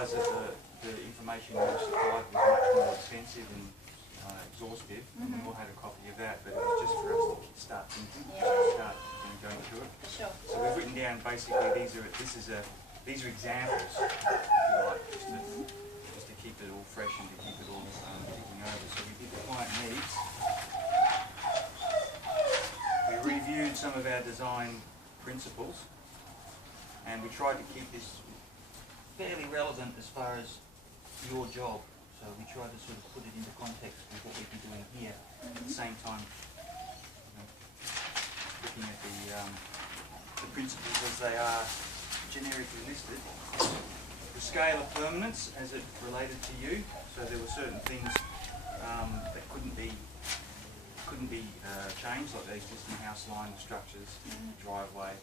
realise that the information we supplied was much more extensive and exhaustive, and we all had a copy of that, but it was just for us to start thinking, start going through it. For sure. So we've written down basically these are examples, if you like, just to keep it all fresh and to keep it all ticking over. So we did the client needs. We reviewed some of our design principles, and we tried to keep this fairly relevant as far as your job. So we tried to sort of put it into context with what we've been doing here. At the same time, looking at the principles as they are generically listed. The scale of permanence as it related to you. So there were certain things that couldn't be changed, like the existing house line, structures, driveway,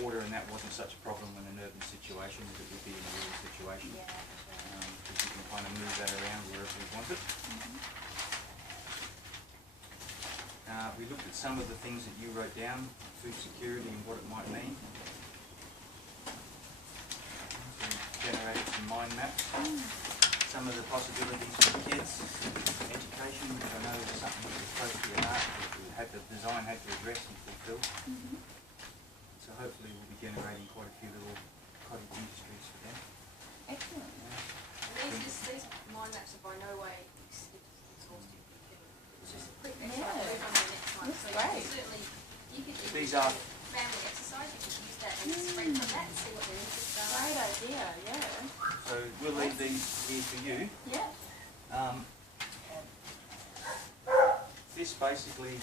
water, and that wasn't such a problem in an urban situation as it would be in a rural situation. Because you can kind of move that around wherever you want it. We looked at some of the things that you wrote down, food security and what it might mean. So we generated some mind maps. Some of the possibilities for kids, education, which I know is something that was close to your heart, that the design had to address and fulfill. So hopefully we'll be generating quite a few little cottage industries for them. Excellent. And these mind maps are by no way exhaustive. It's just a quick exercise on the next one. That's so great. You could use These are family exercise, you could use that and spread from that and see what their interests are. Great idea, yeah. so we'll leave these here for you. Yeah. This basically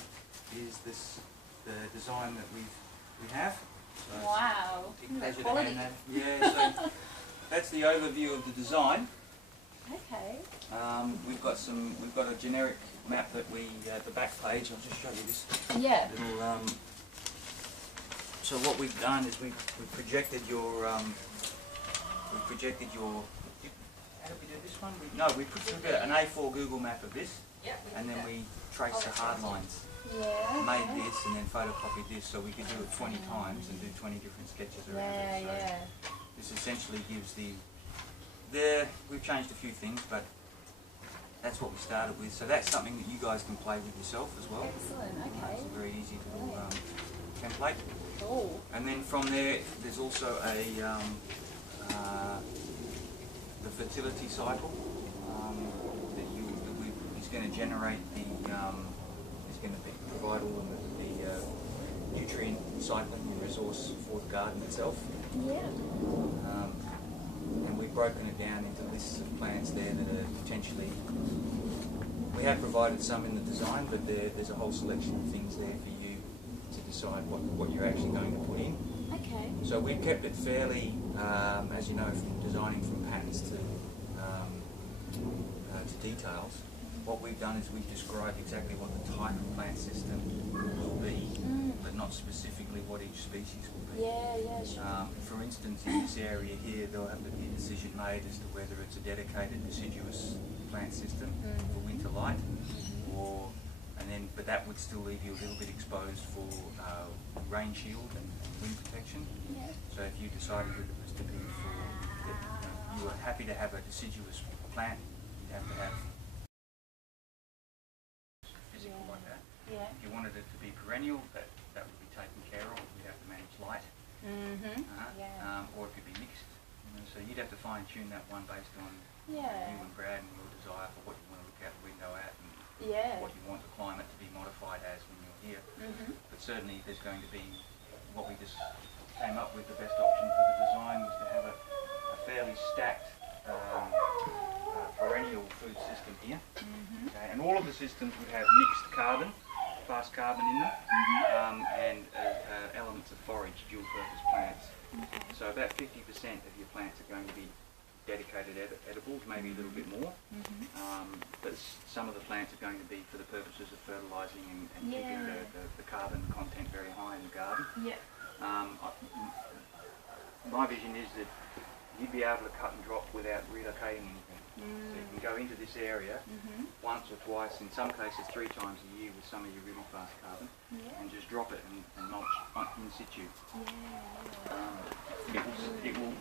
is the design that we have. So Wow. it's a pleasure to Quality. hand that. Yeah, so that's the overview of the design. Okay. We've got a generic map that we at the back page. I'll just show you this Yeah. little. So what we've done is we projected your how did we do this one? We took an A4 Google map of this, and then we traced the hard lines. Yeah. Made this and then photocopied this, so we could do it 20 times and do 20 different sketches around it. So Yeah. this essentially gives we've changed a few things, but that's what we started with. So that's something that you guys can play with yourself as well. Excellent. Okay. It's a very easy little template. Cool. And then from there, there's also the fertility cycle that is going to generate is going to provide all of the nutrient cycling and resource for the garden itself. Yeah. And we've broken it down into lists of plants there that are potentially. We have provided some in the design, but there's a whole selection of things there for you to decide what you're actually going to put in. Okay. So we've kept it fairly, as you know, from designing from patterns to details. What we've done is we've described exactly what the type of plant system will be, but not specifically what each species will be. Yeah, sure. For instance, in this area here, there'll have to be a decision made as to whether it's a dedicated deciduous plant system for winter light, but that would still leave you a little bit exposed for rain shield and wind protection. Yeah. So if you decided that it was to be you were happy to have a deciduous plant, you'd have to have physical like that. Yeah. If you wanted it to be perennial, that would be taken care of. You'd have to manage light. Or it could be mixed. So you'd have to fine tune that one based on you and Brad and your desire for what you want to look out the window at and what you want the climate to be modified as when you're here. But certainly there's going to be what we just came up with. The best option for the design was to have a fairly stacked perennial food system here. Okay, and all of the systems would have mixed carbon, fast carbon in them, and elements of forage, dual purpose plants. So about 50% of your plants are going to be dedicated edibles, maybe a little bit more. But some of the plants are going to be for the purposes of fertilising and keeping the carbon content very high in the garden. My vision is that you'd be able to cut and drop without relocating anything. So you can go into this area once or twice, in some cases 3 times a year with some of your really fast carbon, and just drop it and mulch in situ. it will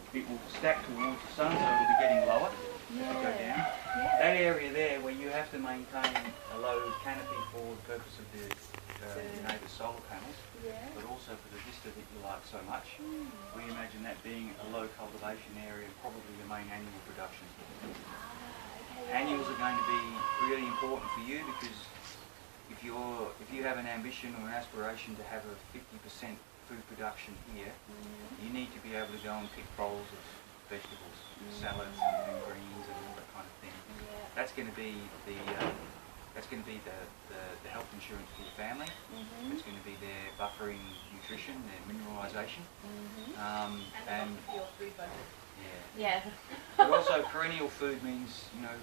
stack towards the sun, so it'll be getting lower as you go down. That area there where you have to maintain a low canopy for the purpose of the neighbour's solar panels, but also for the vista that you like so much, we imagine that being a low cultivation area and probably the main annual production. Annuals are going to be really important for you because if you have an ambition or an aspiration to have a 50% food production here, you need to be able to go and pick bowls of vegetables, salads and greens and all that kind of thing. That's going to be the health insurance for your family. It's going to be their buffering nutrition, their mineralisation, and your food budget. But also perennial food means, you know,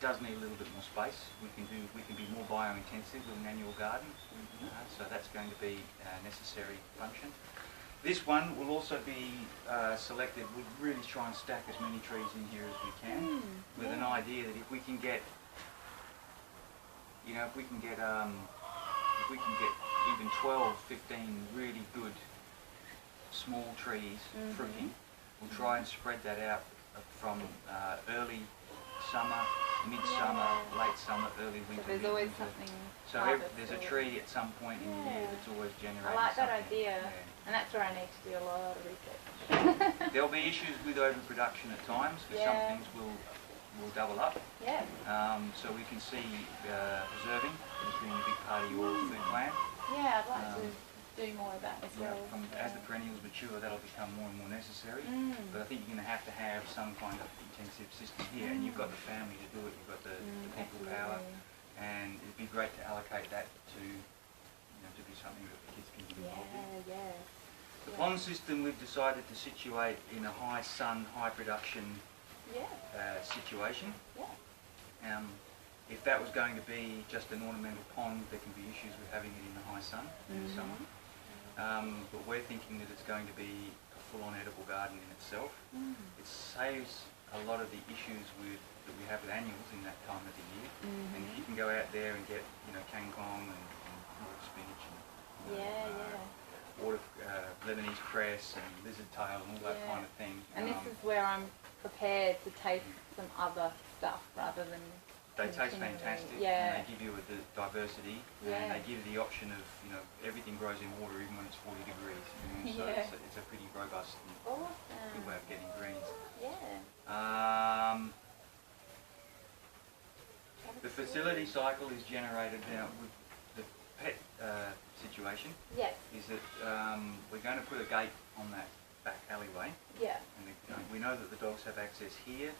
does need a little bit more space. We can be more bio-intensive with an annual garden, so that's going to be a necessary function. This one will also be selected. We'll really try and stack as many trees in here as we can, with an idea that if we can get, you know, if we can get even 12, 15 really good small trees fruiting, we'll try and spread that out from early summer, midsummer, late summer, early winter. So there's always something. So there's a tree at some point in the year that's always generating I like that something. idea, and that's where I need to do a lot of research. There'll be issues with overproduction at times because some things will double up. So we can see preserving as being a big part of your food plan. I'd like to do more of that as well. As the perennials mature, that'll become more and more necessary. But I think you're going to have some kind of intensive system here, and you've got the family to do it. You've got the people power, and it'd be great to allocate that to, you know, to be something that the kids can be involved in. The pond system we've decided to situate in a high sun, high production situation. If that was going to be just an ornamental pond, there can be issues with having it in the high sun in the summer. But we're thinking that it's going to be a full-on edible garden in itself. It saves a lot of the issues that we have with annuals in that time of the year. And if you can go out there and get, you know, kangkong and water spinach and water Lebanese cress and lizard tail and all that kind of thing. And this is where I'm prepared to taste some other stuff rather than. They taste fantastic, and they give you a diversity, and they give you the option of, you know, everything grows in water even when it's 40 degrees. You know, so it's a pretty robust and good way of getting greens. The facility cycle is generated now with the pet situation. Is that we're going to put a gate on that back alleyway. And we know that the dogs have access here.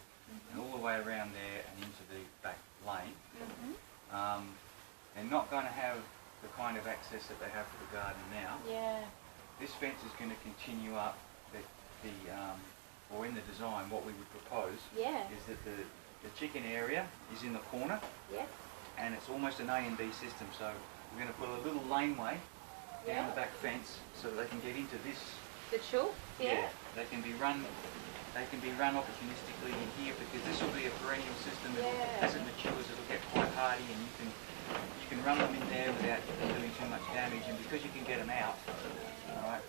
And all the way around there and into the back lane. They're not going to have the kind of access that they have for the garden now. This fence is going to continue up or in the design, what we would propose is that the chicken area is in the corner, and it's almost an A and B system. So we're going to put a little laneway down the back fence so that they can get into this. The chook? They can be run. They can be run opportunistically in here because this will be a perennial system that as it matures it'll get quite hardy, and you can run them in there without doing too much damage, and because you can get them out, alright,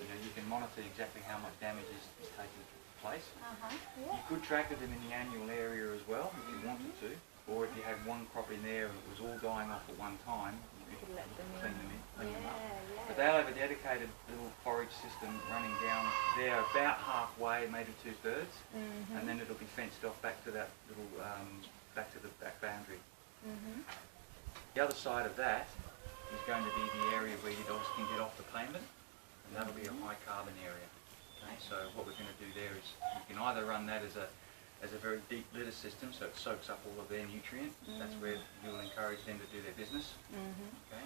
you know, you can monitor exactly how much damage is taking place. You could tractor them in the annual area as well if you wanted to, or if you had one crop in there and it was all dying off at one time, you could clean them up. But they'll have a dedicated little forage system running down there about halfway, maybe 2/3, and then it'll be fenced off back to that little, back to the back boundary. The other side of that is going to be the area where your dogs can get off the pavement, and that'll be a high carbon area. Okay, so what we're going to do there is you can either run that as a very deep litter system, so it soaks up all of their nutrient. That's where you'll encourage them to do their business. Okay.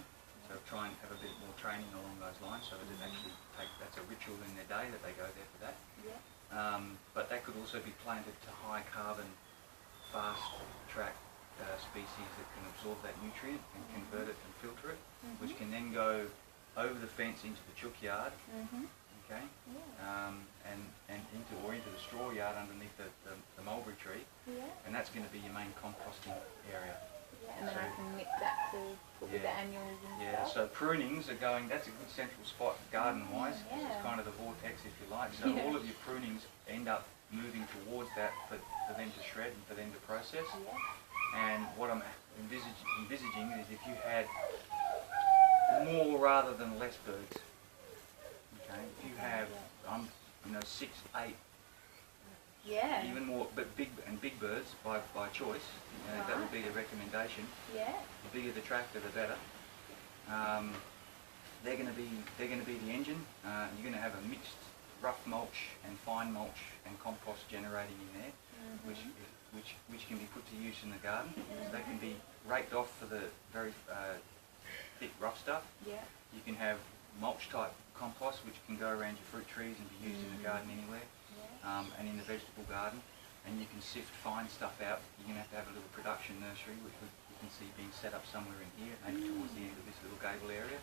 So try and have a bit more training along those lines, so that it actually that's a ritual in their day that they go there for that. But that could also be planted to high carbon, fast track species that can absorb that nutrient and convert it and filter it, which can then go over the fence into the chook yard, okay, and into the straw yard underneath the mulberry tree, and that's going to be your main composting area. and then I can mix that to put with the annuals and Yeah, stuff. so prunings are going, that's a good central spot garden-wise. Yeah. It's kind of the vortex, if you like. So all of your prunings end up moving towards that for them to shred and for them to process. Yeah. And what I'm envisaging is if you had more rather than less birds. Okay, if you have, you know, 6, 8, Yeah. even more, but big birds by choice. You know, that would be the recommendation. Yeah. The bigger the tractor, the better. They're going to be the engine. You're going to have a mixed rough mulch and fine mulch and compost generating in there, which can be put to use in the garden. So they can be raked off for the very thick rough stuff. Yeah. You can have mulch type compost which can go around your fruit trees and be used in the garden anywhere, and in the vegetable garden. And you can sift fine stuff out. You're going to have a little production nursery which you can see being set up somewhere in here, maybe towards the end of this little gable area.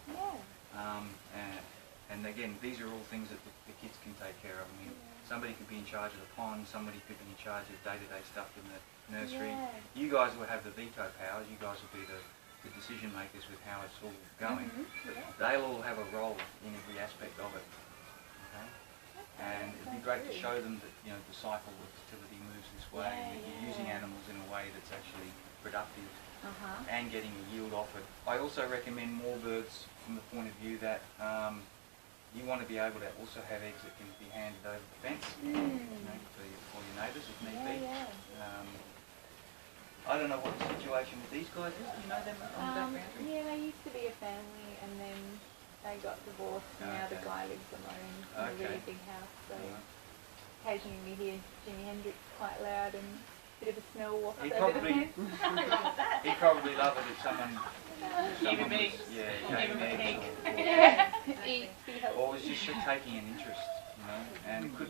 And again, these are all things that the kids can take care of. I mean, somebody could be in charge of the pond, somebody could be in charge of day-to-day stuff in the nursery. You guys will have the veto powers. You guys will be the decision makers with how it's all going. But they'll all have a role in every aspect of it. Okay? And it'd be great to show them that, you know, the cycle of fertility moves this way. You're using animals in a way that's actually productive and getting a yield off it. I also recommend more birds from the point of view that you want to be able to also have eggs that can be handed over the fence, you know, for your neighbours if need be. I don't know what the situation with these guys is. Do you know them on the background? Yeah, they used to be a family, and then they got divorced, and now the guy lives alone in a really big house. So occasionally we hear Jimi Hendrix quite loud, and a bit of a smell wafts over the place. He'd probably love it if someone Gave him eggs. gave him a eggs cake. or He helps. was just taking an interest, you know, and it could